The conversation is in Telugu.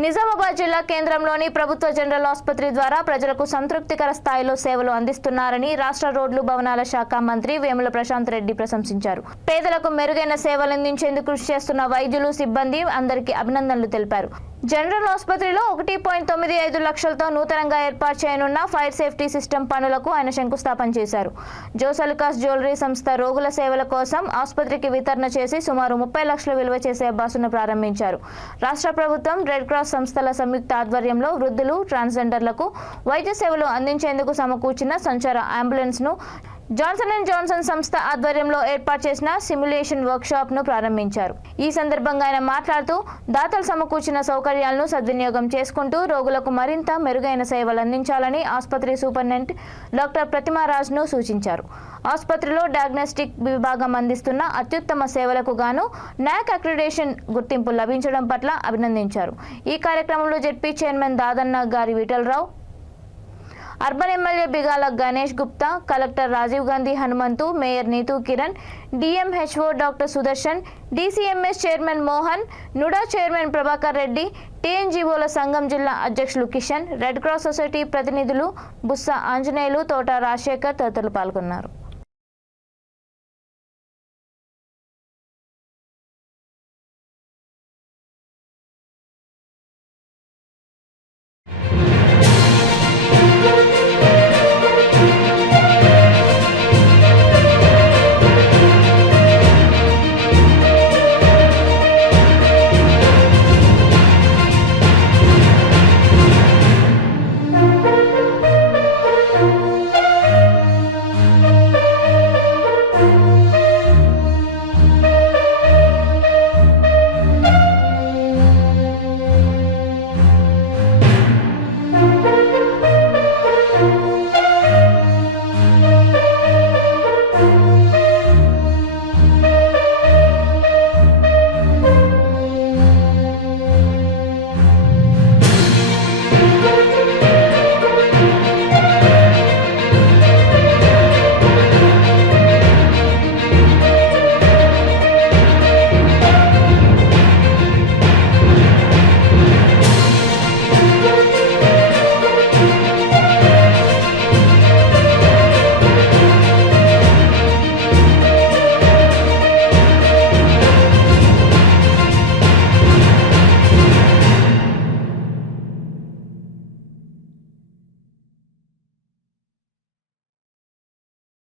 నిజామాబాద్ జిల్లా కేంద్రంలోని ప్రభుత్వ జనరల్ ఆసుపత్రి ద్వారా ప్రజలకు సంతృప్తికర స్థాయిలో సేవలు అందిస్తున్నారని రాష్ట్ర రోడ్లు భవనాల శాఖ మంత్రి వేముల ప్రశాంత్ రెడ్డి ప్రశంసించారు. పేదలకు మెరుగైన సేవలు అందించేందుకు కృషి చేస్తున్న వైద్యులు, సిబ్బంది అందరికీ అభినందనలు తెలిపారు. జనరల్ ఆసుపత్రిలో 1.95 లక్షలతో నూతనంగా ఏర్పాటు చేయనున్న ఫైర్ సేఫ్టీ సిస్టమ్ పనులకు ఆయన శంకుస్థాపన చేశారు. జోసలుకాస్ జ్యువెలరీ సంస్థ రోగుల సేవల కోసం ఆసుపత్రికి వితరణ చేసి సుమారు 30 లక్షల విలువ చేసే బస్సును ప్రారంభించారు. రాష్ట్ర ప్రభుత్వం, రెడ్ క్రాస్ సంస్థల సంయుక్త ఆధ్వర్యంలో వృద్ధులు, ట్రాన్స్జెండర్లకు వైద్య సేవలు అందించేందుకు సమకూర్చిన సంచార అంబులెన్స్ను జాన్సన్ అండ్ జాన్సన్ సంస్థ ఆధ్వర్యంలో ఏర్పాటు చేసిన సిమ్యులేషన్ వర్క్షాప్ ను ప్రారంభించారు. ఈ సందర్భంగా ఆయన మాట్లాడుతూ దాతలు సమకూర్చిన సౌకర్యాలను సద్వినియోగం చేసుకుంటూ రోగులకు మరింత మెరుగైన సేవలు అందించాలని ఆసుపత్రి సూపరింటెండెంట్ డాక్టర్ ప్రతిమారాజ్ ను సూచించారు. ఆసుపత్రిలో డయాగ్నోస్టిక్ విభాగం అందిస్తున్న అత్యుత్తమ సేవలకు గాను నాక్ అక్రిడేషన్ గుర్తింపు లభించడం పట్ల అభినందించారు. ఈ కార్యక్రమంలో జెడ్పీ చైర్మన్ దాదన్న గారి Vithalrao, urban MLA Bigala Ganesh Gupta, collector Rajiv Gandhi Hanumanthu, mayor Neetu Kiran, DMHO doctor Sudarshan, DCMS chairman Mohan, NUDA chairman Prabhakar Reddy, టీఎన్జీఓల సంఘం జిల్లా అధ్యక్షులు కిషన్, రెడ్ క్రాస్ సొసైటీ ప్రతినిధులు బుస్స ఆంజనేయులు, తోట రాజశేఖర్ తదితరులు పాల్గొన్నారు.